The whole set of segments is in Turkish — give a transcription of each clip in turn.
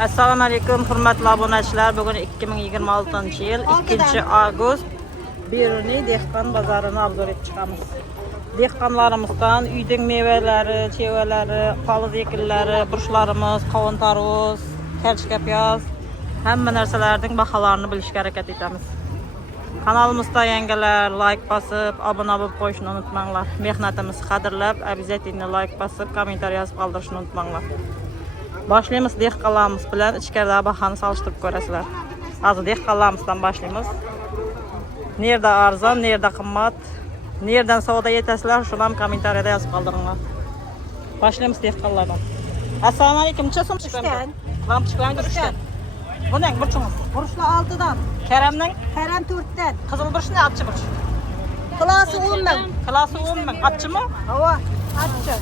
Assalomu alaykum hurmatli obunachilar. Bugun 2026-yil 2-avgust Beruniy dehqon bozorini obzor etib chiqamiz. Dehqonlarimizdan uyding mevalari, chevalari, poliz ekinlari, burchlarimiz, qovun tarvuz, karchka piyoz, hamma narsalarning baholarini bilishga harakat etamiz. Kanalimizda yangilar like bosib, obuna bo'lib qo'yishni unutmanglar. Mehnatimizni qadrlab, обязательно like bosib, kommentariy yozib qoldirishni unutmanglar. Boshlaymiz dehqonlarimiz bilan ichkaridagi bahoni solishtirib ko'rasizlar. Hozir dehqonlarimizdan boshlaymiz. Nerda arzon, nerda qimmat, nerdan savdo etasizlar, shuni ham kommentariyada yozib qoldiringlar. Boshlaymiz dehqonlardan. Assalomu alaykum, necha so'm chiqadi? Lampochka durishdan. Bundan burchimiz. Burçlar 6'dan. Keremning? Kerem 4'ten. Qizil burch ne, atchi burch? Klası 10 bin. Klasi 10 ming, atchimi? Hava. Atçı.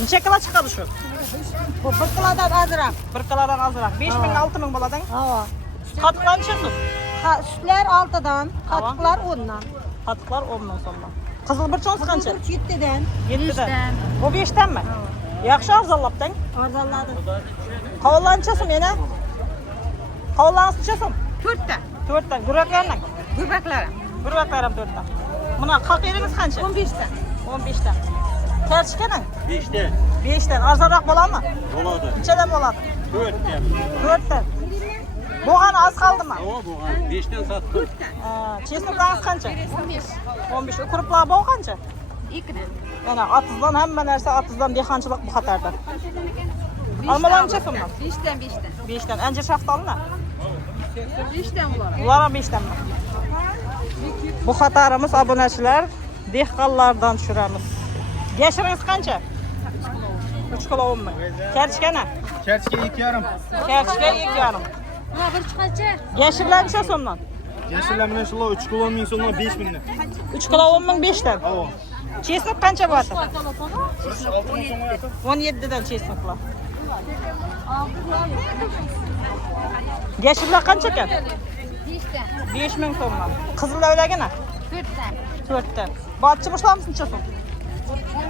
Necha kilo chiqadi shu? Bu 1 kilodan azırak. 1 kilodan azroq. 5 ming, 6 ming bo'ladi. Hava. Qatiqlar necha? Sütler 6'dan. Katıklar 10'dan. Qatiqlar 10 ming so'mdan. Qizil burchimiz qancha? 7'den. 7'dan. Bu 5'danmi? Yaxshi arzonlabdan. Arzanladı. Qovunlar necha so'm yana? Qovunlar necha so'm? 4'ten. 4'dan. Guraklarning? Göbeklerim. Guraklar ham 4'dan. Buna qaqiyringiz qancha? 15'ten. 15'dan. Karchkaning? 5'ten. 5'dan. Arzonroq bo'ladimi? Bo'ladi. Nechadan bo'ladi? 4'ten. 4'dan. Bo'g'ani az qoldimi? Hava bo'lgan. 5'ten satdim. Chesnoklarimiz qancha? 15. 15. Ukuruplar bo'g' qancha? 2'den. Yana 60dan hamma narsa 60dan dehqonchilik bu xatarda. Almalar necha so'mdan? 5'ten 5'ten. 5dan. Anjir shaftolimi? 5'ten ular. Ular ham 5danmi? Bu xatarimiz obunachilar, dehqonlardan tushiramiz. Yashiringiz qancha? 3 kilo 10 ming. Karchkana? Karchka 2,5. Karchka 2,5. Ha bir çıkaca. Yashirlar necha so'mdan? Yaşırlar bilan shular 3 kilo 10 ming so'mdan 5 mingdan. 3 kilo 10 ming 5dan. Hava. Chesnok qancha bo'ladi? 6 ming so'mga yaqin. 17dan chesnoklar. Yashirlar qancha ekan? 5'ten. 5 ming so'mdan. Qizillavdagina? 4'ten. 4dan. Botchi boshlarimiz necha so'm?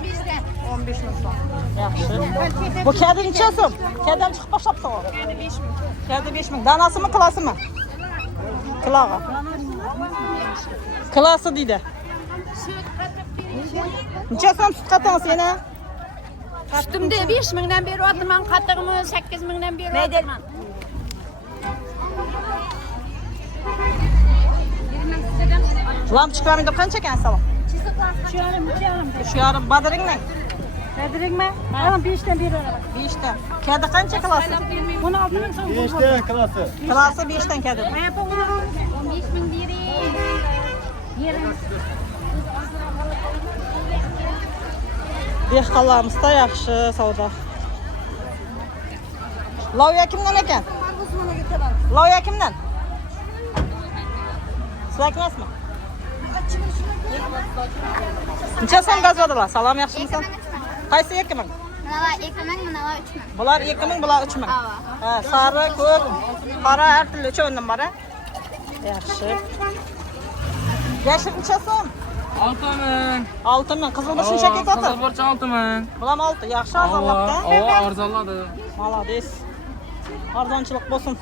15'ten. 15 ming so'm. Yaxshi. Bu kadi necha so'm? Kadidan chiqib boshlabdi hozir. Kadi 5 ming. Kadi 5 ming. Danasimi, kilasimi? Kilog'i. Kilasi deydi. Necha so'm sut qatangiz yana? Üstümde 5 mingden beri oturman, katığımı 8 mingden beri oturman. Lampochkalarni qancha ekan asal? Şu yarım. Shu yarim badiringmi? Kadirik mi? Tamam 5'ten beri olarak. 5dan. Kadi qancha kilasi? 16 ming so'm. 5'ten klası. Kilasi 5dan kadi. 15 ming biri. Yerimiz. Dehqonlarimizda yaxshi savdo. Loviya kimdan ekan? Loviya kimdan? Sizlar kimsizmi? Necha so'm gazvadilar? Salom, yaxshimisan? Qaysi 2 ming? Bunlar 2 ming, bunlar 3 ming. Bular 2 ming, bular 3 ming. Ha, sari, ko'k, qora har turli uchovundan bor. Yaxshi. Yashil necha so'm? 6 ming. 6 ming. Qizil burch necha ketadi? Qizil burch 6 ming. Bular 6. Yaxshi arzonlabda. Arzonladi. Malades. Arzonchilik bo'lsin.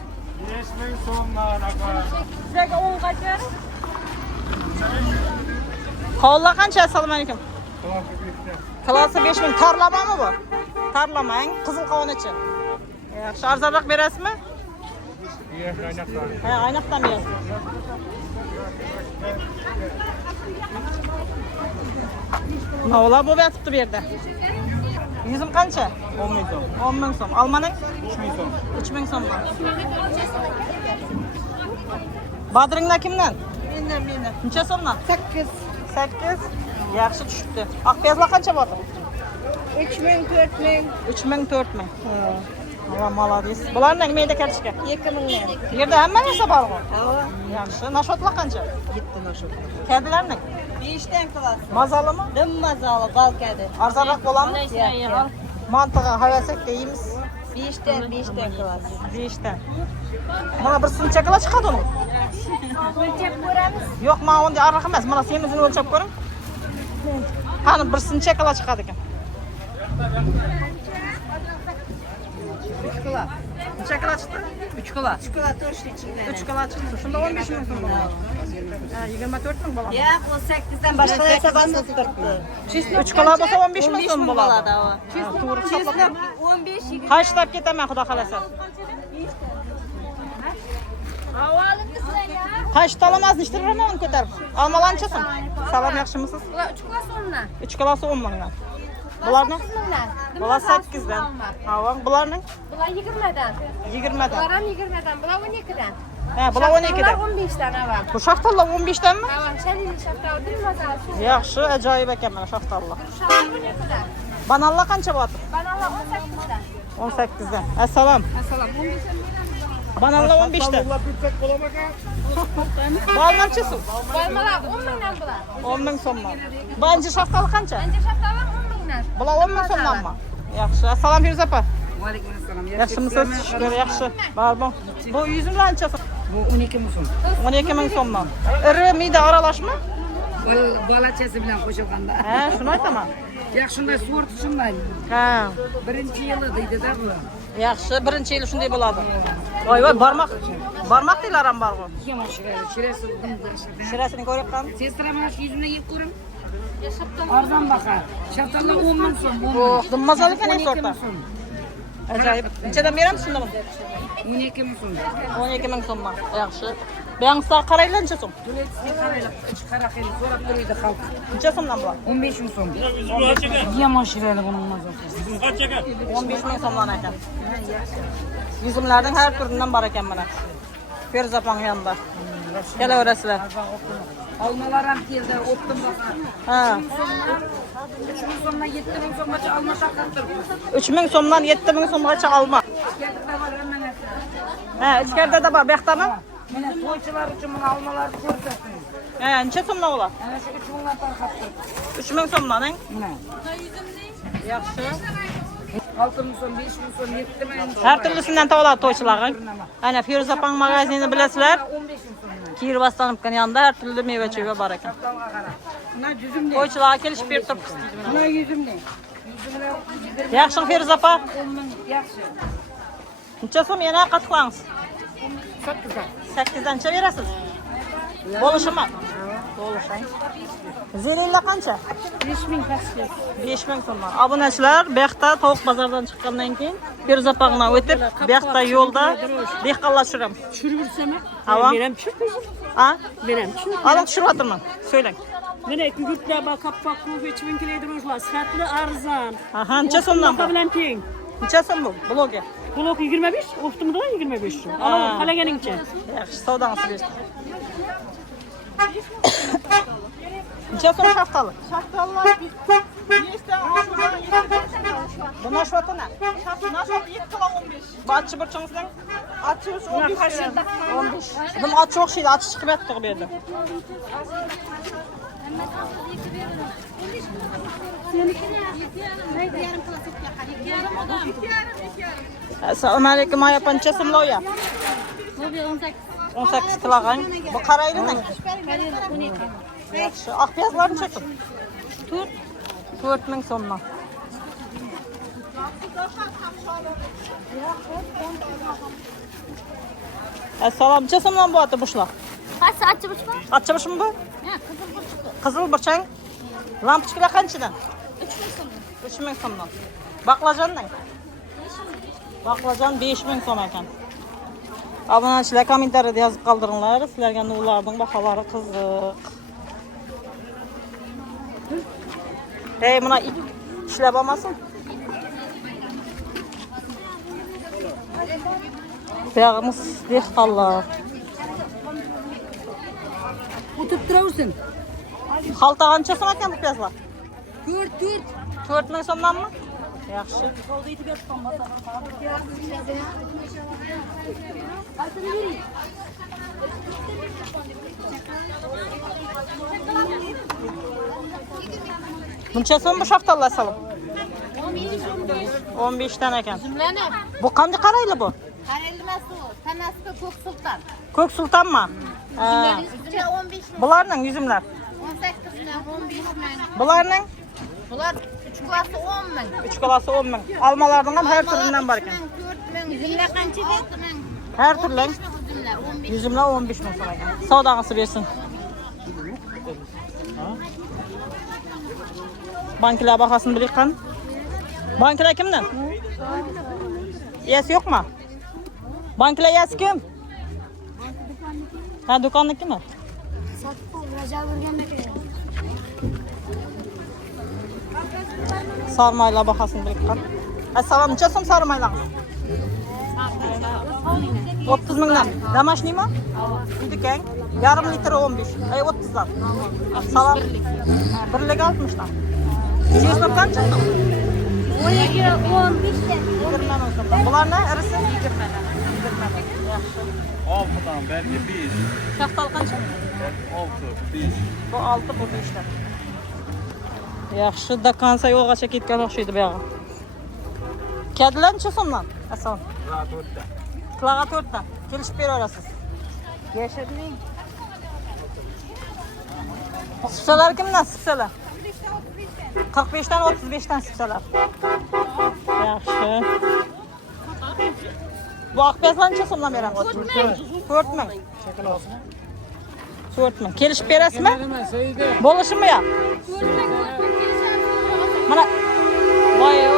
5 ming so'mdan aka. Sizlarga 10 qaytar. Qovunlar qancha? Assalomu alaykum. Klasi 5 ming. Tarlamami bu? Tarlamang. Qizil qovunchi. Yaxshi, arzonroq berasizmi? Ha, aynoqdan berasiz. Navlar bo'lib yotibdi bu yerda. Yuzim qancha? 10 ming so'm. 10 ming so'm. Almaning? 3 ming so'm. 3 ming so'mdan. Badringlar kimdan? Mendan. Necha so'mdan? 8. 8. Yaxshi tushibdi. Oqpiyazlar qancha bordi? 3 ming, 4 ming. 3 ming, 4 ming. Ha, malades. Bularning mayda karchka. 2 mingdan. Yerda hamma narsa bormi? Hava. Yaxshi. Nashotlar qancha? 7 naşot. Kadilarning? 5'ten klas. Mazalimi? Dim mazalı, bal kadi. Arzonroq bo'ladimi? Mantig'i havasak deymiz. 5'ten klas. 5dan. Mana bir sincha kilo chiqadi uni. O'lchab ko'ramiz. Yo'q, men unday ariq emas. Mana semizini o'lchab ko'ring. Qani bir sincha kilo chiqadi ekan. Neçə kilo çıxdı? 3 kilo. 3 kilo çıxdı. Şunda 15 min so'm bo'ladi. 24 min bo'ladi. Yo'q, o 8'den Başqa narsa basdırdı. 3 kilo bo'lsa 15 min so'm bo'ladi. To'g'ri hisoblab. 15 20. Hayshlab ketaman, xudo xolasa. Qaysi talamasni ishtiriraman uni ko'tarib. Almalanchasin. Salom, yaxshimisiz? Bular 3 kilo so'mdan. 3 kilosi 10 mingdan. Bularning? Bular 8dan. Ha, bularning? Bular 20'dan. 20dan. Bular ham 20'dan, bular 12'dan. Ha, bular 12dan. 15'dan ava. Bu şaftallar 15danmi? Ava, shalini shaftal bilmasam shu. Yaxshi, ajoyib ekan mana şaftallar. Shaftal 12'dan. Bananlar qancha bo'lyapti? Banalar 18'dan. 18dan. Assalom. Assalom. 15'dan. Bananlar 15dan. Allah bitecek bulamaga. Balmanchasi? Balmalar 10 mingdan bular. 10 ming so'mdan. Banje şaftal qancha? Ancha shaftallar 10 mingdan. Bular 10 ming so'mdanmi? Yaxshi. Assalom Firuza opa. Aleyküm selam. Yaxshimisiz? Shukr, yaxshi. Bor. Bu yuzimlar qanchasi? Bu 12 musun? 12 ming so'mdan. Iri miyda aralashmi? Balachası bilen koşulganda. Ha, shuni aytaman. Yaxshunday sort shunday. Ha. Birinchi yili deydi da bu. Yaxshi, birinchi yil shunday bo'ladi. Voy, barmoq deylar ham bor-ku. Şiresi bunda. Shirasini ko'ryapman. Sestra mana shu yüzüne yeb ko'ring. Arzon baqa. Şaftallar 10 ming so'm. Oh, mazali ekan sortda. Ajoyib. Nechadan beramiz shunda buni? 12 ming so'm. 12 ming so'mdan. Yaxshi. Buyangsa qaraylar necha so'm? Tuletsi qaraylar. Qara xil so'rab turadi xalq. Necha so'mdan bo'ladi? 15 ming so'm. Yomon shirali buning mazasi. 15 ming so'mdan ekan. Yuzimlarning har turidan bor ekan mana. Ferzapang yanında. Kelaverasizlar. Almalar ham keldi, o'tdim baqa. Ha. 3 ming so'mdan 7 ming so'mgacha alma taqatdir. 3 ming so'mdan 7 ming so'mgacha alma. Ha, ichkarida da bor, bu yoqdami? Mana to'ychilar uchun mana almalarni ko'rsating. Ha, necha so'mdan bo'ladi? Ana shu 3 mingdan tarqatdir. 3 ming so'mdan, eng? Mana. Yaxshi. 6 ming so'm, 5 ming so'm, 7 ming so'm. Har turlisidan topiladi to'ychilarning. Ana Ferzapang magazinini bilasizlar? 15 ming so'm. Kirvastanibkan yanında her türlü meyve çayı var ekan. Şaftalga qara. Buna yüzüm ne? To'ychilarga kelishib berib turibmiz deydi Buna mana. yüzüm ne? Yüzümle Yaxshi Feruza opa. 10 ming yaxshi. Necha so'm yana qattiq qilamiz? 8dan. 8dancha berasiz. Bo'lishimi? Bo'lishing. Zelinglar qancha? 5 ming pastga. 5 ming so'mdan. Obunachilar, bu yoqda tovuq bozordan chiqqandan keyin Feruza opangdan o'tib, bu yoqda yo'lda dehqonlar tushiramiz. Tushirvursam Ava. men ham tushirdim. Ha? Men ham tushirdim. Alın tushiryapman. Söylang. Mana gugurtlar bor, kappak ko'p, 3 ming kilodan ro'zlar, sifatli arzon. Aha, necha so'mdan bu? bilan teng. Necha so'm bu? Blogi. Blok 25, o'ftimda 25 so'm. Ha. Ana qalaganingcha. Yaxshi, savdangizni bersin. Necha so'm shaftalı? Shaftallar 5 Bu naşvatına? Naşvat 7 kilo 15. Bu atçı burçunuzdan? Atçı 15 lira. 15. Bunun atçı çok şeydi, atçı çıkıp ettik bir yerde. Assalamu alaykum, aya pancha so'mlar ya? 18 kilogram. Bu qarayli ne? Yaxshi. Aqpiyazlar necha so'm? 4 ming so'mdan. Assalom, necha so'mdan bo'lyapti bushlar? Qaysi achchi burchak? Achchi burchakmi bu? Qizil burchak. Lampochkalar qanchadan? 3 ming so'mdan. Baqlajondan? Baqlajon 5 ming so'm ekan. Obunachilar kommentariyada yozib qoldiringlar. Sizlarga ularning baholari qiziq. Hey, buna ishlab olmasin. Buyog'imiz dehqonlar. O'tib turaversin. Xalta qancha so'm ekan bu piyazlar? 4. 4 ming so'mdanmi? Yaxshi. Buncha so'm bu shaftallar salom? 15 dan ekan. Bu qanday qarayli bu? Qarayilmas u. Tanasi ko'k sulton. Ko'k sultonmi? Ha. 15 ming. Bularning yuzimlar. 18 ming, 15 ming. Bularning Bular 3 klası 10 min. 3 klası 10 min. Almalardan ham her türünden var ekan. 4 min. Üzümler qancha? 6 min. Her türlü. Üzümler 15. Yüzümle 15 min so'ra ekan. Savdangisi bersin. Bankiler bahasını bilayotgan. Bankiler kimdan? Yes yok mu? Bankiler yes kim? Ha, do'konniki mi? Sarmaylar bahasını bilayotgan. Assalomu alaykum sarmaylarınız. 30 mingdan. Домашний mi? Uydukan. Yarım litre 15. Ay 30'dan. Salam. Birlik 60'dan. Çeşme qancha? 12, 15 de. 20 dan olsun. Bular ne? Irisi 20 dan. 20 dan. Yaxshi. 6'dan belki 5. Şaftal qancha? 6, 5. Bu 6, bu 5'dan. Yaxshi, dokonsa yo'lgacha ketgan o'xshaydi bu yog'i. Kadilar necha so'mdan? Asal. Qilaga 4dan. Kelishib beraverasiz. Yashirning. Sipsalar kimdan sipsalar? 45 dan 35 dan sipsalar. Yaxshi. Bu aqbezlar necha so'mdan beramiz? 4 ming. 4 ming. Kelishib berasizmi? Bo'lishimi yo'q? Mana voy o.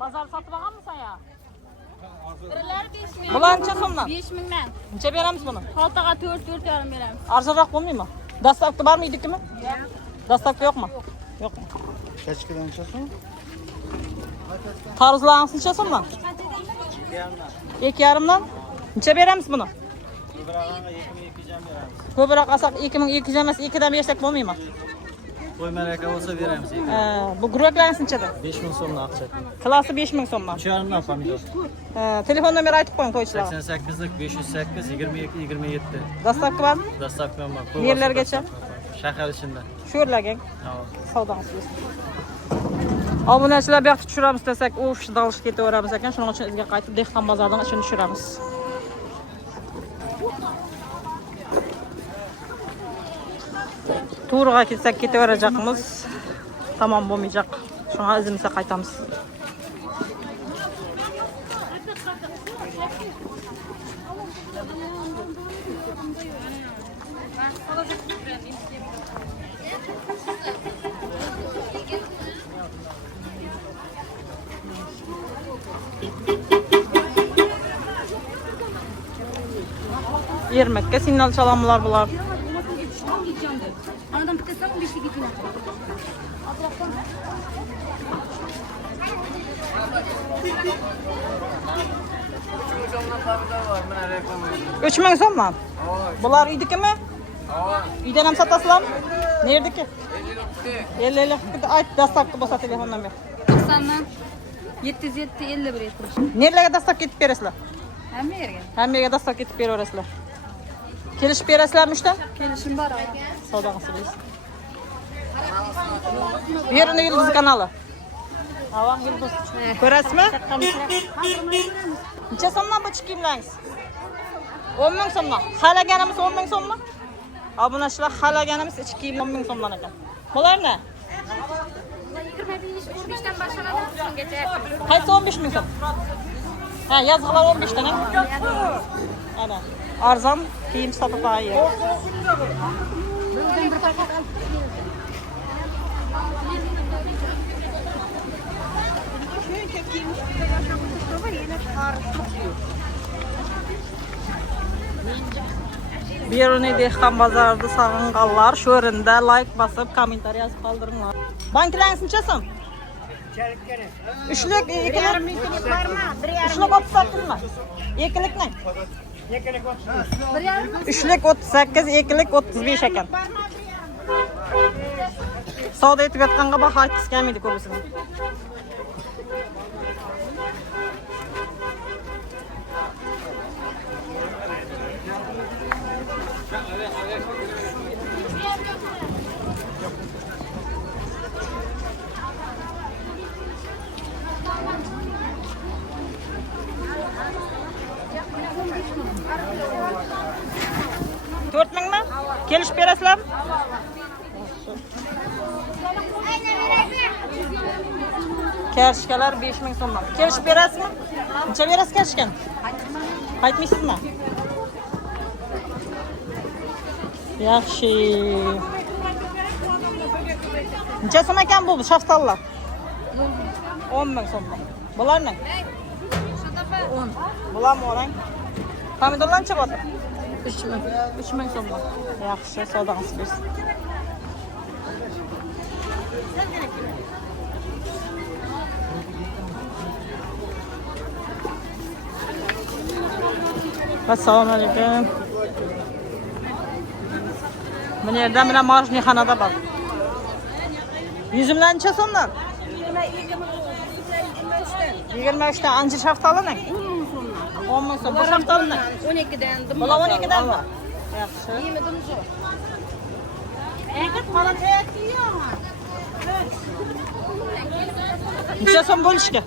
Bozor sotib olganmisan ya? Birlar 5 ming. Bular necha so'mdan? 5 mingdan. Necha beramiz buni? Xaltaga 4 yarim beramiz. Arzonroq bo'lmaymi? Dastavka bormi uydikimi? Dastavka yo'qmi? Yo'qmi. Kaçkidan neçesi? Taruzlarınız necha so'mdan? 2,5dan. Necha beramiz buni? Ko'proq alsak 2200 emas, 2dan bersak bo'lmaymi? Qo'yma aka bo'lsa beramiz. Bu guruhlarınız nechadan? 5000 so'mdan aqcha. Klasi 5000 so'mdan. 3,5dan pomidor. Telefon nomeri aytib qo'ying to'ychilarga. 88lik 508 22 27. Dastavka bormi? Dastavkam bor. Yerlargacha? Shahar ichida. Shu yerlarga Tamam. savdangiz bo'lsin. Obunachilar bu yoqda tushiramiz desak, u shidalish ketaveramiz ekan. Shuning uchun bizga qaytib dehqon bozoridan ichini tushiramiz. To'g'riga ketsak ketaverajaqmiz. Tamam bo'lmayacaq. Shunga izimizga qaytamiz. Yermekке sinyal çalamlar bular. Anadan bitesem 5'lik gitsin. 3 ming so'mdan. Bular uydikimi? Uydan ham sotasizlarmi? Nerdiki? 50. Ayt dastavka bo'lsa telefondan ber. 90'dan 707 51 etmiş. Nerlarga dastavka etib berasizlar? Hamma yerga. Hamma yerga dastavka etib beraverasizlar. Kelishib berasizlarmi ishda? Kelishim bor. Savdongisi bo'lsin. Yerni Yulduz kanali. Avam Yulduz. Ko'rasizmi? Necha so'mdan bu kiyimlaringiz? 10 ming so'mdan. Xalaganimiz 10 ming so'mmi? Obunachilar xalaganimiz ichki kiyim 10 ming so'mdan ekan. Bular ne? 25 15'ten başlanadi so'mgacha. Qaysi 15 ming so'm? Ha, yazg'ilar 15 dan. Ana. Arzon kiyim sotib olgan. Bugun bir paket al. Beruni dehqon bozorida sog'inganlar shu o'rinda like bosib, kommentariy yozib qoldiringlar. Banklaringiz necha so'm? Uchlik, ikkilik. Uchlik 38 mi? Ikkilikni? Uchlik 38, ikkilik 35 ekan. Savdo etib yotganga baho aytib kelmaydi ko'bisini. Dört ming mi? Kelishib berasizlarmi? Kershkalar 5000 so'mdan. Kelishib berasizmi? Necha berasiz kershkani? Aytmaysizmi? Yaxshi. Necha so'm ekan bu shaftallar? 10,000 so'mdan. Bularni? 10. Bularni o'rang. Pomidorlar necha bo'ldi? 3,000. 3,000 so'mdan. Yaxshi, savdongiz bersin. Assalomu alaykum. Bu yerda mana mojni xonada bor. Yuzimlar necha so'mdan? 23 dan anjir shaftolining. 10,000 so'm. Bu shaftolining 12'den. Bular 12danmi? Yaxshi. Yemedim şu. Eğer qora tayyormi? Necha so'm bo'lishga?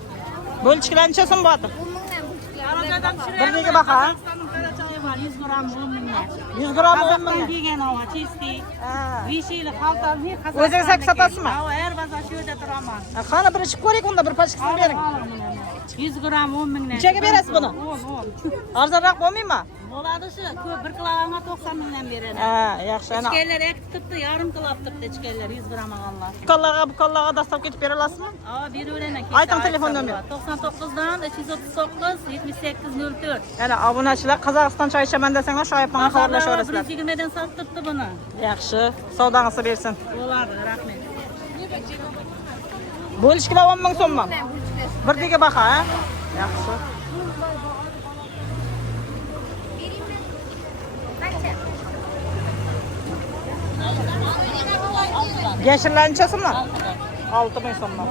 Bo'lishkilar necha so'm bo'ladi? Birligiga baqa. 100 gram 10 mingdan. 100 gram 10 ming. Degan havo chisti. Ha. Vishili xaltamni O'zingiz satasizmi? Ha, her baza shu yerda turaman. Qani bir ichib ko'ring unda bir pachkasini bering. 100 gram 10 mingdan. Nechaga berasiz buni? 10. Arzonroq bo'lmaymi? Bo'ladi shu. Ko'p 1 kilogramga 90 mingdan beradi. Ha, yaxshi. Ana Ichkenlar ekibdi, yarim kilo olibdi ichkenlar 100 gram olganlar. bukollarga dastavka etib bera olasizmi? Ha, beraveraman. Ayting telefon nomer. 99 dan 339 7804. Ana obunachilar Qozog'iston choy ichaman desanglar shu aytmanga xabarlashaverasizlar. 120 dan sotibdi buni. Yaxshi, savdongizni bersin. Bo'ladi, rahmat. Bo'lishkilar 10,000 so'mmi? Birdiga baqa, ha? Yaxshi. Yashillar necha so'mdan? 6,000 so'mdan.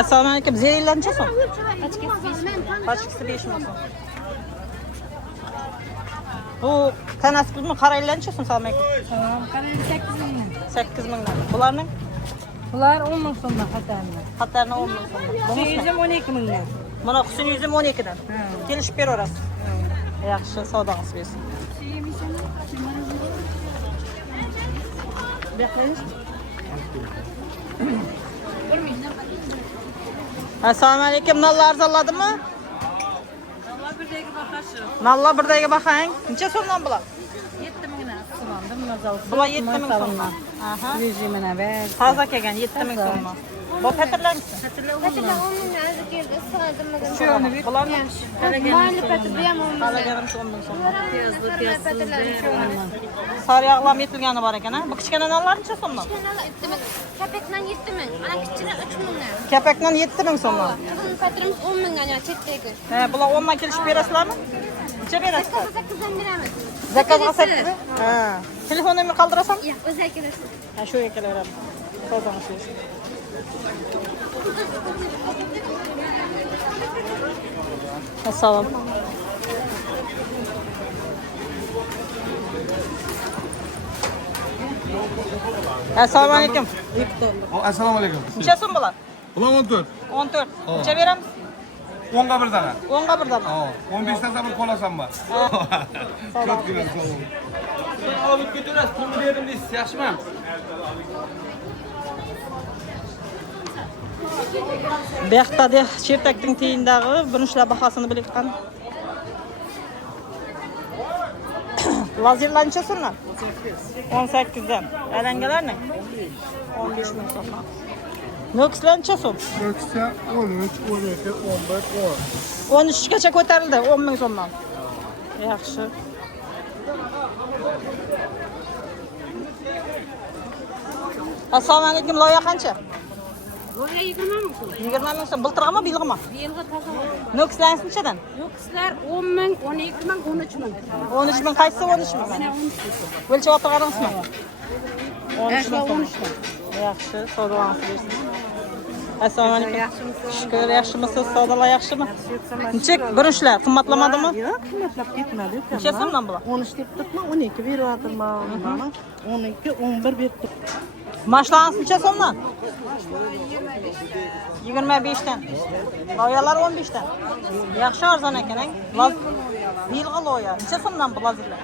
Assalomu alaykum. Zeyinlar necha so'm? Pachkasi 5,000 so'm. Bu tanasibmi? Qaraylar necha so'm? Assalomu alaykum. Qarang 8 mingdan. 8,000dan. Bularning Bular 10 ming so'mdan xatarni. xatarni 10,000 so'mdan. Bo'lmasmi? 12 mingdan. Mana Husin yuzim 12dan. Kelishib beraverasiz. Yaxshi, savdongiz bersin. Assalomu alaykum. Nallar arzonladimi? Nallar birdagi baqashi. Nallar birdagi baqang. Necha so'mdan bular? 7 mingdan so'mda buni zavod. Bular 7,000 so'mdan. Aha. Rejimini ver. Toza kelgan 7,000 so'mdan. Bu patirlanchi. Bularni Mayli patirlayam qalaganimiz 10,000 so'm. Piyozli piyozsiz. Sariyog'lam yetilgani bor ekan, ha? Bu kichkina nonlar necha so'mdan? Kapakdan 7 ming, ana kichkina 3 mingdan. Kapakdan 7,000 so'mdan. Qizil patirimiz 10 mingdan, ya chetdagi. He, bular 10 dan kelishib berasizlarmi? Necha berasizlar? 8dan beramiz. Zakazga 8. Ha. Telefon nomerini qoldirasan? Yo'q, o'zi kelasiz. Ha, shu kelaveradi. Savdongiz bersin. Assalom. Assalomu alaykum. Assalomu alaykum. Necha so'm bular? Ulan 14. 14. Necha beramiz? 10'ga bir tane. 10ga birdan. 15 tane sabır kolasam var. Çok güzel sağ olun. Olib ketaverasiz, pulni berdim deysiz, yaxshimi? Bu yoqda chertakning teyindagi burunchlar bahosini bilayotgan. Lazerlar necha so'mdan? 18 dan. Alangalarni? 15 ming so'mdan. Nokslar necha so'm? Yoksa 13, 12, 15, 13 gacha ko'tarildi, 10 ming so'mdan. Yaxshi. Assalomu alaykum, loya qancha? Loya 20 ming so'm. 20 ming so'm. Biltirg'imi, bilg'imi? Yilga toza. Nokslar nechadan? Yo'qsizlar 10 ming, 12 ming, 13 ming. 13 ming qaysi 13 ming? Mana 13 ming. O'lchab o'tirganingizmi? 13 ming. 13 ming. Yaxshi, savdolarni bersin. Assalomu alaykum. Shukr, yaxshimisiz? Savdolar yaxshimi? Nechik birinchilar qimmatlamadimi? Yo'q, qimmatlab ketmadi. Necha so'mdan bular? 13 deb turibman, 12 beryapman. Mana 12, 11 berib turibman. Mashlangiz necha so'mdan? 25dan. Loyalar 15dan. Yaxshi arzon ekan-a? Yilg'i loya. Necha so'mdan bu lazerlar?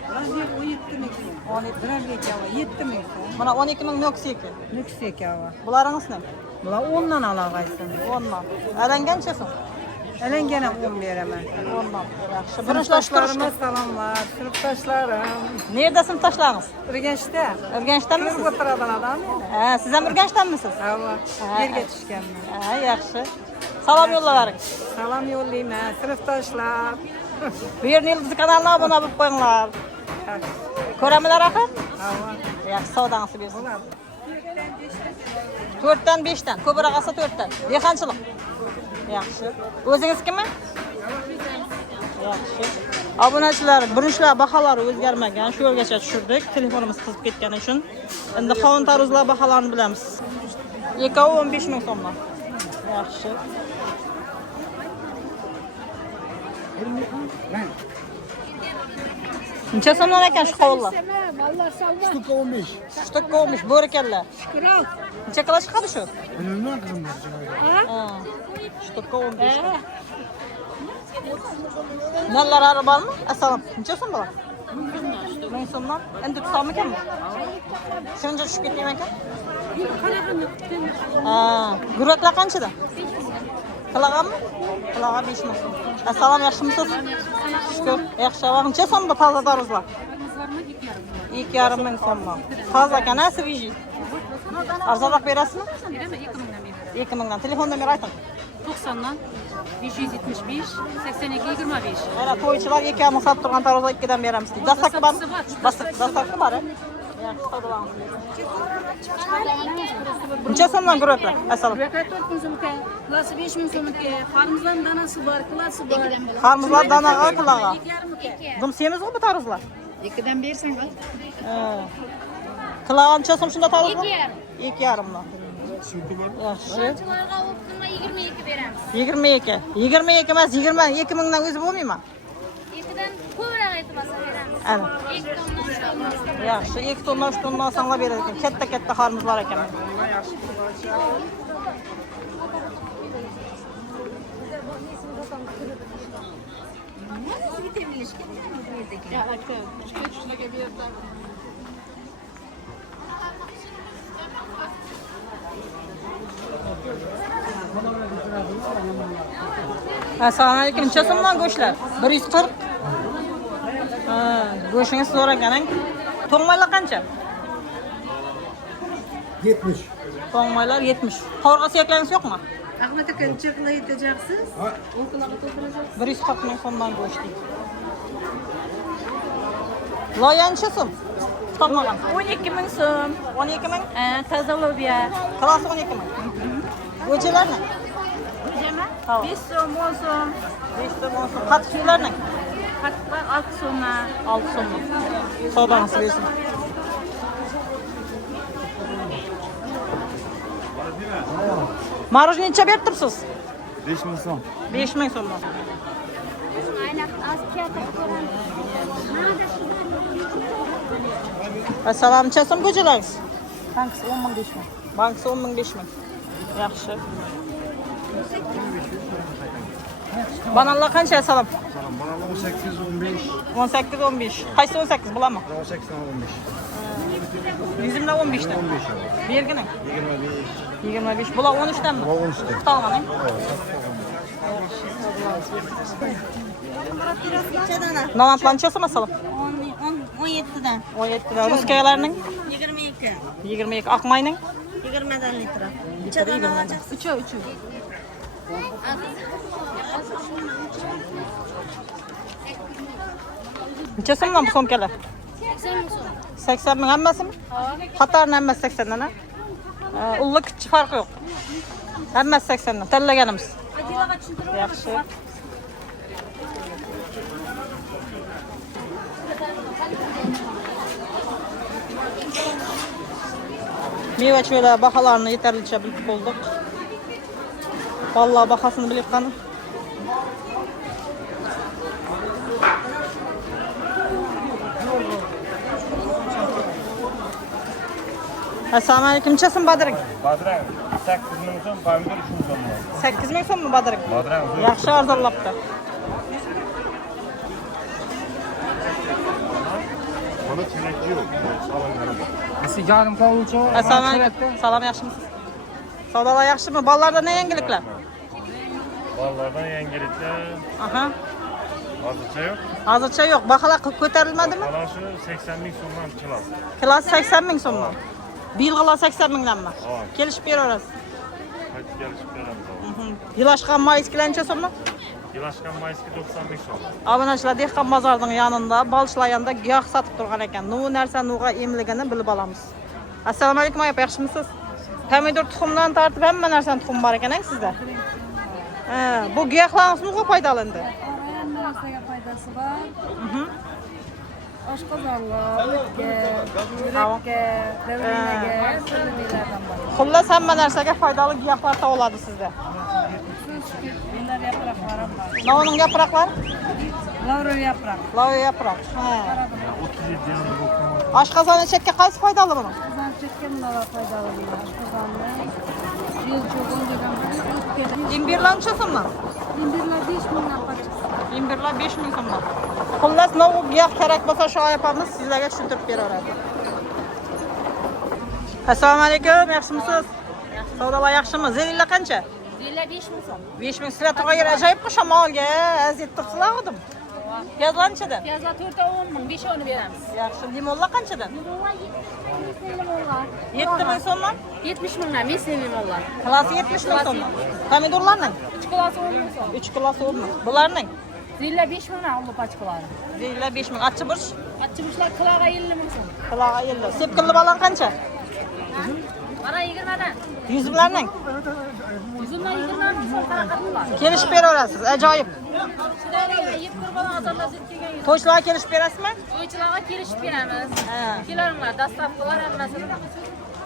7 ming. Mana 12 ming noksiki. Nuksek ava. Bularingiz ne? Bular 10 dan alag'aysin. 10 man. Alangancha so'm? Alangana 10 beraman. 10 man. Yaxshi. Birinchilarimiz salomlar, sinfdoshlarim. Nerda sinfdoshlaringiz? Urganchda. Urganchdamisiz? O'tiradigan odam. Ha, siz ham Urganchdamisiz? Ha, yerga tushganman. Ha, yaxshi. Salom yo'llavering. Salom yo'llayman, sinfdoshlar. Bu yerni Yıldız kanalına abone bo'lib qo'yinglar. Ko'ramilar axir? Ha. Yaxshi, savdangizni bersin. 4dan 5dan, ko'proq olsa 4dan. Dehqonchilik. Yaxshi. O'zingizniki? Yaxshi. Obunachilar, birinchilar baholari o'zgarmagan. Shu yergacha tushirdik. Telefonimiz qizib ketgani uchun. Endi qovun taruzlar baholarini bilamiz. Ekovi 15 ming so'mdan. Yaxshi. Necha so'mdan ekan shu qovunlar? Штука 15. Shtukka 15 bo'rikanlar. Necha kilo chiqadi shu? Bilmem kızım. Ha. Shtukka 15. Nallar bormi? Assalom. Necha so'm bo'lar? 1000 so'mdan. Endi tutammikanmi? Shuncha tushib ketgan ekan? Ha, guraklar qanchadan? Qilag'anmi? Qilaga 5 ming so'm. Assalom, yaxshimisiz? Shukr. Yaxshi. Necha so'mda toza taruzlar? 2,5 ming so'mdan. Toza ekan-a, sviji. Arzonroq berasizmi? Beraman 2 mingdan beraman. 2 mingdan. Telefon nomeri ayting. 90dan 575 82 25. Mana to'ychilar 2 ming sotib turgan tarozlar 2 dan beramiz. Dastakka bormi? Dastakka bor. Yaxshi, savdolangiz. Necha so'mdan guraklar? Assalom. Buyoqqa 4 ming so'm ekan. Klasi 5 ming so'm ekan. Qarimizlar danasi bor, klasi bor. Qarmizlar danaga, qilaga. 2,5 ekan. Dum semizmi bu tarozlar? 2dan bersang bo'l. Ha. Qilaga necha so'm shunda tarozlar? 2,5 dan. Yaxshi. Chilarga o'ptima 22 beramiz. 22. 22 emas, 22 mingdan o'zi bo'lmaymi? 2dan ko'proq aytmasa beramiz. Ana. 2 tonna. Yaxshi, 2 tonna, 3 tonna olsanglar beradi ekan. Katta qarmizlar ekan. Assalomu alaykum. Necha so'mdan go'shtlar? 140. Ha, go'shingiz zo'r ekan-a? To'ngmaylar qancha? 70. To'ngmaylar 70. Qovurg'a suyaklaringiz yo'qmi? Ahmet aka necha qila yetajaksiz? 140 ming so'mdan go'sht. Loya necha so'm? To'g'magan. 12 ming so'm. 12 ming? Toza lobiya. Klasi 12 ming. Go'chalarni? Jama Ha. 5 so'm, 10 so'm. 5 so'm, 10 so'm. Qatiq suylarni? Qatiqlar 6 so'mdan. 6 so'm. Savdangiz bersin. Maroj necha berib tursiz? 5 ming so'm. 5 ming so'mdan. Assalom, necha so'm go'chalaringiz? Bankisi 10 ming 5 ming. Bankisi 10 ming 5 ming. Yaxshi. Bananlar qancha assalom? Bana 18, 15. 18 15. Qaysi 18 bilaman? 18 dan 15. Yuzimda 15 dan. 15. Bergini. 25. 25. Bular 13 danmi? Bular 13 dan. Tutalmaning. Navantlar necha so'm assalom? 17 dan. 17 dan. Ruskayalarning? 22. 22. Aqmayning? 20 dan litr. Necha dan? 3. Necha so'mdan bu so'mkalar? 80 ming so'm. 80 ming hammasimi? Qatorni hammasi 80 dan, ha? Ulli kichik farqi yo'q. Hammasi 80 dan. Tanlaganimiz. Yaxshi. Meva-chevalar baholarini yetarlicha bilib bo'ldik. Vallahi bakasını bilip kanım. Assalomu alaykum, nechasin Badring? Badran 8.000 so'm, pomidor 3.000 so'm. 8000 so'mmi Badring? Badran Yaxshi arzonlabdi. Bana çilekçi yok. Siz yarım kavulcha. Assalomu alaykum. Salom, yaxshimisiz? Savdolar yaxshimi? Bolalarda ne yangiliklar? Ballardan yangiliklar Aha. hozircha yo'q. Hozircha yo'q. Baholar ko'tarilmadimi? Mana shu 80.000 so'mdan kilosi. Kilosi 80 ming so'mmi? Bilg'ilar 80 mingdanmi? Kelishib beraverasiz. Qaytib kelishib beramiz. Yilashgan mayskilar necha so'mmi? Yilashgan mayski 90.000 so'm. Obunachilar dehqon bozorining yonida, Bolshlar yonida giyoh sotib turgan ekan. Nu narsa nuga emligini bilib olamiz. Assalomu alaykum, ayop, yaxshimisiz? Pomidor tuxumdan tortib hamma narsani tuxum bor ekan sizda. Bu giyohlarning nuga foydali endi? Hamma narsaga foydasi bor. Oshqozonlar, yurakka, davlinaga, so'liylardan bor. Xullas hamma narsaga foydali giyohlar topiladi sizda. Bunlar yaproqlar ham bor. Novaning yaproqlari? Lavrov yaproq. Lava yaproq. 37 yilda bo'lgan. Oshqozonni chekka qaysi foydali buni? Qozon chekkan bular foydali bular. Oshqozonni yil cho'g'in degan bir o'tkazib. İmbirlar necha so'mdan? Imbirlar 5 mingdan qochib. İmbirlar 5 ming so'mdan. Xullas novu giyoh kerak bo'lsa shu ayapamiz sizlarga tushuntirib beraveradi. Assalomu alaykum, yaxshimisiz? Savdolar yaxshimi? Zelillar qancha? Zilla 5 ming so'm. 5 ming sizlar turgan yer ajoyib shamolga aziyat turibsizlar odim. Piyozlar nechadan? Piyozlar 4'e 10 ming, 5'e 10'u beramiz. Yaxshi, limonlar qanchadan? Limonlar 70 7 ming so'mdan? 70 mingdan, mesli limonlar. Kilosi 70 ming so'mdan. Pomidorlarning 3 kilosi 10 ming so'm. 3 kilosi 10 ming. Bularning Zilla 5 mingdan oldi paçkaları. zelillar 5 ming. Achchi burish Açmışlar kiloga 50 ming so'm. qilig'i 50. Sepkilli balan qancha? Mana 20dan. 100 bilarning. Yüzünden 20 ming so'm taraqatlar. Kelishib beraverasiz. Ajoyib. Sizlarga yeb qurbanon azorlashib kelgan yo'q. To'ychilarga kelishib berasizmi? To'ychilarga kelishib beramiz. Ha. Kelaringlar, dastavkalar hammasini.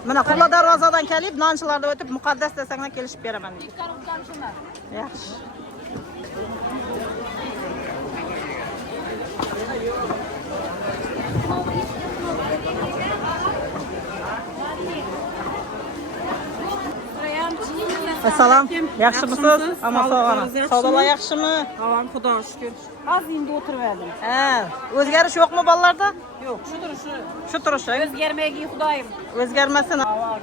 Mana Qulla darvozadan kelib, nonchilarda o'tib muqaddas desanglar kelishib beraman. Ikkarim kamshimlar. Yaxshi. Assalom, yaxshimisiz? Amma sog'ana. Savdolar yaxshimi? Tamam, Xudoga shukr. Az endi o'tirib Ha, o'zgarish yo'qmi bolalarda? Yo'q, shu turishi. Shu turishi O'zgarmaydi Xudoyim. o'zgarmasin.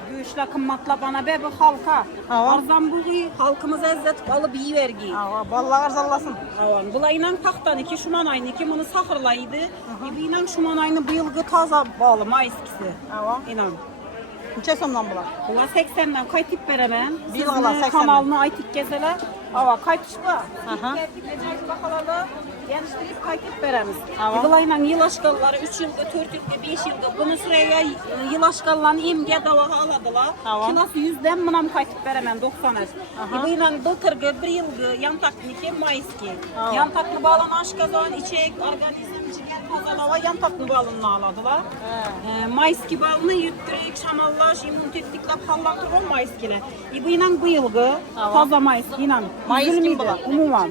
Go'shtlar qimmatlab ana bu xalqa. Ava. Arzon bo'lgi, xalqimiz azzatib olib yevergi. Bolalar arzonlasin. Avan, bulaydan paxtaniki, shumanayniki buni saxirlaydi. Bilan shumanayni bu yilgi toza boli, mayskisi. Ava. Inan. Necha so'mdan bular? Bular 80dan qaytib beraman. Bilg'alar 80 dan. Kanalni aytib kelsalar, ava qaytishlar. Aha. Baholarda yanishtirib qaytib beramiz. Ava. Bulaydan yilashganlari 3 yilga, 4 yilga, 5 yilga buni sıraya yilashganlarni emga davoga oladilar. Ava. Kilosi 100dan bunam qaytib beraman 90. Bulaydan былтырғы 1 yilga yantakniki mayski. Yantakni balan oshqozon, ichak, organizm jigar tozalava yantakni balını aladılar. Mayski balını yuttirik, şamallash, immunitetliklab hallandırgan mayskilar. Bu yilgi toza mayski inan. Mayski bular. Umuman.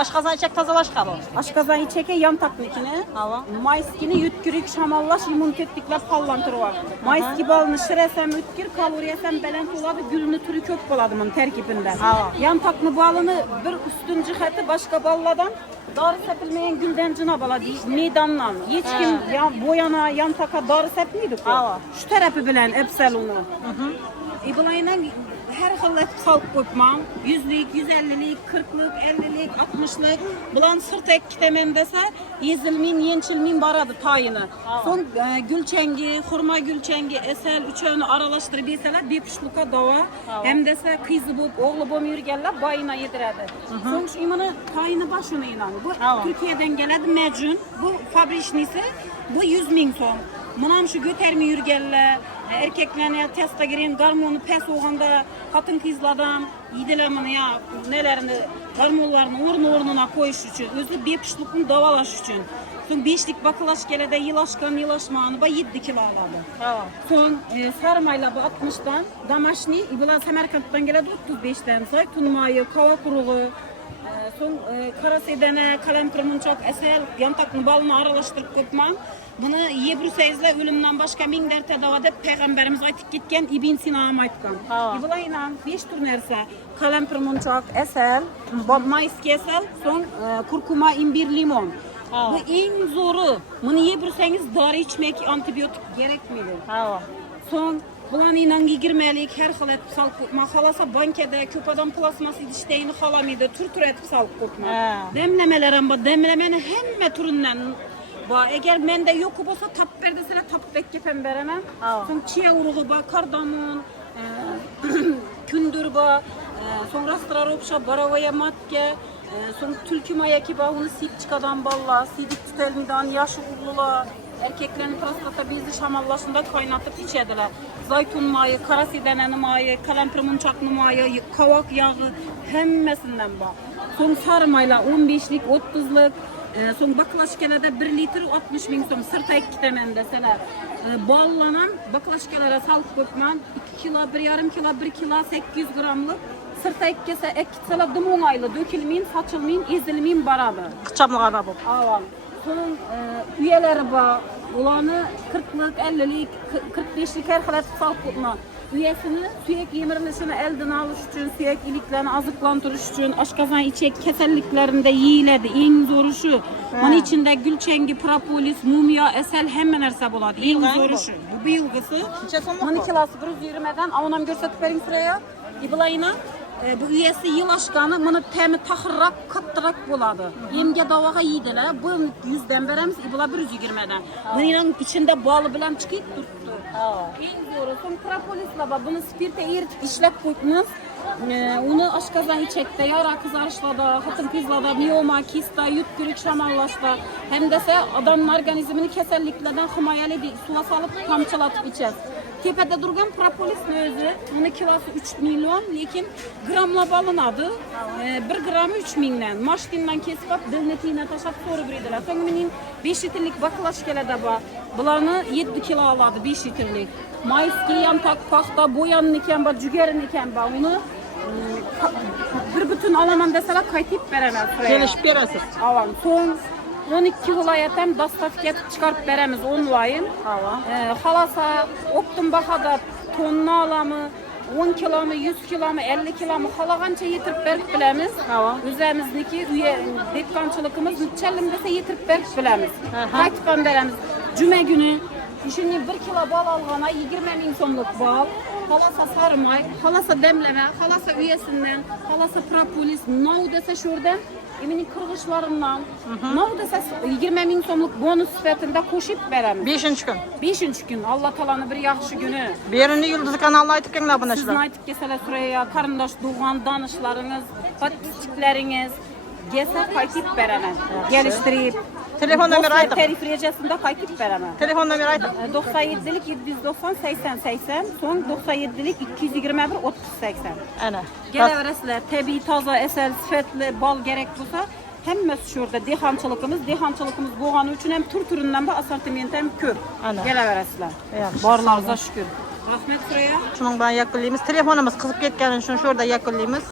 Oshqozon ichak tozalashqa bu. Aşkazan içeke yantaknikini, Ava. mayskini yutkirik, şamallash, immunitetliklab hallandırgan. Mayski balını şiresem ütkir, kaloriyasem belent oladı, gülünü türü köp boladı bunun terkibinde. Ava. Yantakni balını bir üstün cihati başka balladan darı sepilmeyen gülden cına bala meydandan. Hiç kim boyana yantaka darı sepmiydi ko. Ava. Şu tarafı bilen epsel onu. İblayla her xillat salıb qo'yibman. 100lik, 150lik, 40lik, 50lik, 60lik. Bulan sırt ek kitemem dese, ezilmin, yençilmin baradı tayını. Son gülçengi, xurma gülçengi, esel, üçeğini aralaştırıp yeseler, bepişluka dava. Hem dese kızı bulup, oğlu bulup yürüyenler bayına yediredi. Son şu imanı tayını başına inan. Bu Türkiye'den geledi mecun. Bu fabrişnisi, bu 100 min son. Bunam şu götermi yürüyenler. Erkeklerine testa giren garmonu pes olganda katın kızlardan yidilemini ya nelerini garmonlarını ornuna koyuş için özü bepişlikini davalaş için. Son 5'lik bakılaşkelede yılaşkan yılaşmanı ba 7 kilo aladı. Tamam. Son sarmayla bu 60'dan, damaşni, ibla Semerkant'tan geledi 35'ten say, tunmayı, kava kuruğu, son kara sedene, kalem kırmınçak, esel, yantaklı balını aralaştırıp kopman. Bunu Yebruseyizle ölümden başka min derte davada Peygamberimiz aytıp gitken İbn Sina'm aytkan. İbla inan 5 tur nerse, kalem kırmınçak, esel, mayıs kesel, son kurkuma, imbir, limon. Bu en zoru. Bunu yebirseniz darı içmek, antibiyotik gerekmiyor. Tamam. Son bulan inan girmelik, her xil etip salıp kokma. Halasa bankede köp adam plasması idişteyini halamıydı, tur etip salıp kokma. Demlemeleren bu, demlemeni hemme türünden. Eğer mende yok olsa tap berdesene tap bekkepem beremem. Son çiğe uruğu ba, kardamon, kündür ba, son rastrar opşa, baravaya matke, son tülkü mayaki ba, onu sipçikadan balla, sidik tütelinden yaşı uğrula, erkeklerin prostata bezi şamallaşında kaynatıp içediler. Zaytun mayı, kara sideneni mayı, kalempirmunçaklı mayı, kavak yağı, hemmesinden ba. Son sarmayla 15'lik, 30'lık, son baklaşkelerde 1 litre 60 bin son sırta 2 temen deseler. Ballanan baklaşkelere salıp koyman 2 kilo, 1,5 kilo, 1 kilo 800 gramlık sırta 2 kese 2 kilo dumon aylı dökülmeyin, saçılmayın, ezilmeyin baradı. Kıçamlı araba bu. Aval. Son üyeleri var. Olanı 40'lık, 50'lik, 45'lik her kadar salıp koyman. Üyesini süyek yemirilişini elden alış için, süyek iliklerini azıklandırış için, aşkazan içek keselliklerinde yiyiledi. En zoru şu. Onun içinde gülçengi, propolis, mumya, esel hemen nerse buladı. En zoru şu. Bu yılgısı. Onun kilosu 120'den, avunam gösterip verin sıraya. İblayına. Bu üyesi yıl aşkanı bunu temi tahırrak, kattırak buladı. Yemge davağa yiydiler. Bu 100'den veremiz, ibla 120'den. Bunun içinde bağlı bilen çıkıp tuttu. En zoru. Son propolisle bunu spirte eritip işlep koydunuz. Onu aşkazan içekte, yara kızarışlada, hatın pizlada, miyoma, kista, yütkürük, şamallaşta. Hem de adamın organizmini keselliklerden hımayeli bir suya salıp kamçılatıp içeceğiz. Tepede durgan propolis özü, onun kilosu 3 milyon, lekin gramla balınadı. 1 gramı 3 mindən. Maştinden kesip at, dilnetiğine taşap soru biridiler. Sonra benim 5 litrlik bakılaşkelede var. Bularını 7 kilo aladı 5 litrlik. Mayıski, yantak, pahta, boyanın iken var, cügerin iken var. Onu bir bütün alaman deseler kayıtıp veremez. Gelişip veresiz. Alan. Son 12 vilayetten dastavket çıkarıp veremiz online. Halasa optum bahada tonunu alamı, 10 kilo mu, 100 kilo mu, 50 kilo mu halagança yetirip verip bilemiz. Üzerimizdeki üye dekkançılığımız mütçellim dese yetirip verip bilemiz. Kayıtıpan veremiz. Cüme günü şimdi 1 kilo bal alğana 20 bin somluk bal. Halasa sarmay, halasa demleme, halasa üyesinden, halasa propolis, no dese şuradan, eminin kırgıçlarından, no dese 20 bin somluk bonus sıfatında koşup veremiz. 5. gün. 5. gün, Allah talanı bir yaxşı günü. Birini Yıldız kanalına aytıp gelin Sizin aboneçiler. aytıp kesele sıraya, karındaş, doğan, danışlarınız, patistikleriniz, gelse kayıtıp veremez. Geliştirip, Telefon nömeri aytıp. Tarif recesinde kayıtıp veremez. Telefon nömeri aytıp. 97'lik 790 80 80, son 97'lik 221 30 80. Ana. Geleveresler, tabi taza, esel, sıfatlı, bal gerek bulsa hemmesi şurada dehançılığımız boğanı için hem türünden de asortiment hem köp. Geleveresler. Barlarıza şükür. Rahmet sıraya. Şunun ben yakılıyımız. Telefonumuz kızıp ketkenin için şurada yakılıyımız.